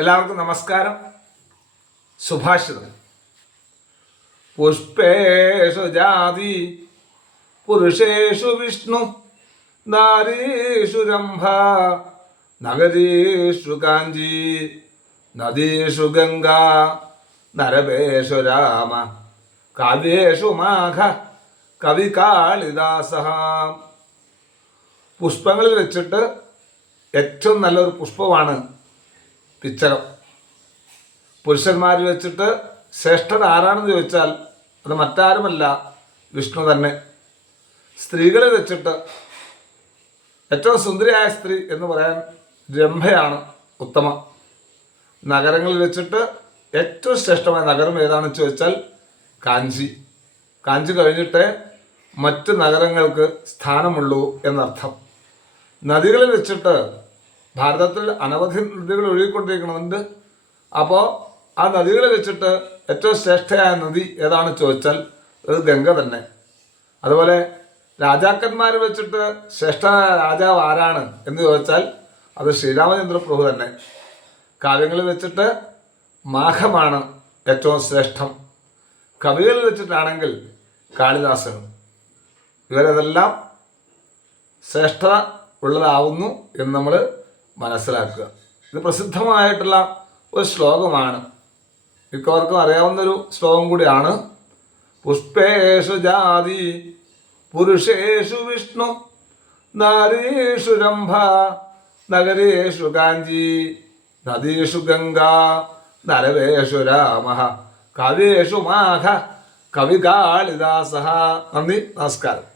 എല്ലാവർക്കും നമസ്കാരം. സുഭാഷിതം. പുഷ്പേഷു ജാതി പുരുഷേഷു വിഷ്ണു നാരീഷു രംഭ നഗരീഷു കാഞ്ചി നദീഷു ഗംഗ നരവേഷു രാമ കാവ്യേഷു മാഘ കവി കാളിദാസ. പുഷ്പങ്ങളിൽ വെച്ചിട്ട് ഏറ്റവും നല്ലൊരു പുഷ്പമാണ് പിച്ചകം. പുരുഷന്മാരിൽ വെച്ചിട്ട് ശ്രേഷ്ഠൻ ആരാണെന്ന് ചോദിച്ചാൽ അത് മറ്റാരുമല്ല, വിഷ്ണു തന്നെ. സ്ത്രീകളിൽ വെച്ചിട്ട് ഏറ്റവും സുന്ദരിയായ സ്ത്രീ എന്ന് പറയാൻ രംഭയാണ് ഉത്തമം. നഗരങ്ങളിൽ വെച്ചിട്ട് ഏറ്റവും ശ്രേഷ്ഠമായ നഗരം ഏതാണെന്ന് ചോദിച്ചാൽ കാഞ്ചി. കാഞ്ചി കഴിഞ്ഞിട്ട് മറ്റ് നഗരങ്ങൾക്ക് സ്ഥാനമുള്ളൂ എന്നർത്ഥം. നദികളിൽ വെച്ചിട്ട് ഭാരതത്തിൽ അനവധി നദികൾ ഒഴുകിക്കൊണ്ടിരിക്കുന്നുണ്ട്. അപ്പോൾ ആ നദികളിൽ വെച്ചിട്ട് ഏറ്റവും ശ്രേഷ്ഠയായ നദി ഏതാണെന്ന് ചോദിച്ചാൽ അത് ഗംഗ തന്നെ. അതുപോലെ രാജാക്കന്മാർ വെച്ചിട്ട് ശ്രേഷ്ഠനായ രാജാവ് ആരാണ് എന്ന് ചോദിച്ചാൽ അത് ശ്രീരാമചന്ദ്ര പ്രഭു തന്നെ. കാവ്യങ്ങളിൽ വെച്ചിട്ട് മാഘമാണ് ഏറ്റവും ശ്രേഷ്ഠം. കവികളിൽ വെച്ചിട്ടാണെങ്കിൽ കാളിദാസനും. ഇവരതെല്ലാം ശ്രേഷ്ഠത ഉള്ളതാവുന്നു എന്ന് നമ്മൾ മനസ്സിലാക്കുക. ഇത് പ്രസിദ്ധമായിട്ടുള്ള ഒരു ശ്ലോകമാണ്, മിക്കവർക്കും അറിയാവുന്നൊരു ശ്ലോകം കൂടിയാണ്. പുഷ്പേഷു ജാതി പുരുഷേഷു വിഷ്ണു നാരീഷു രംഭ നഗരേഷു കാഞ്ചി നദീഷു ഗംഗ നരവേഷു രാമ കാവ്യേഷു മാഘ കവി കാളിദാസ. നന്ദി, നമസ്കാരം.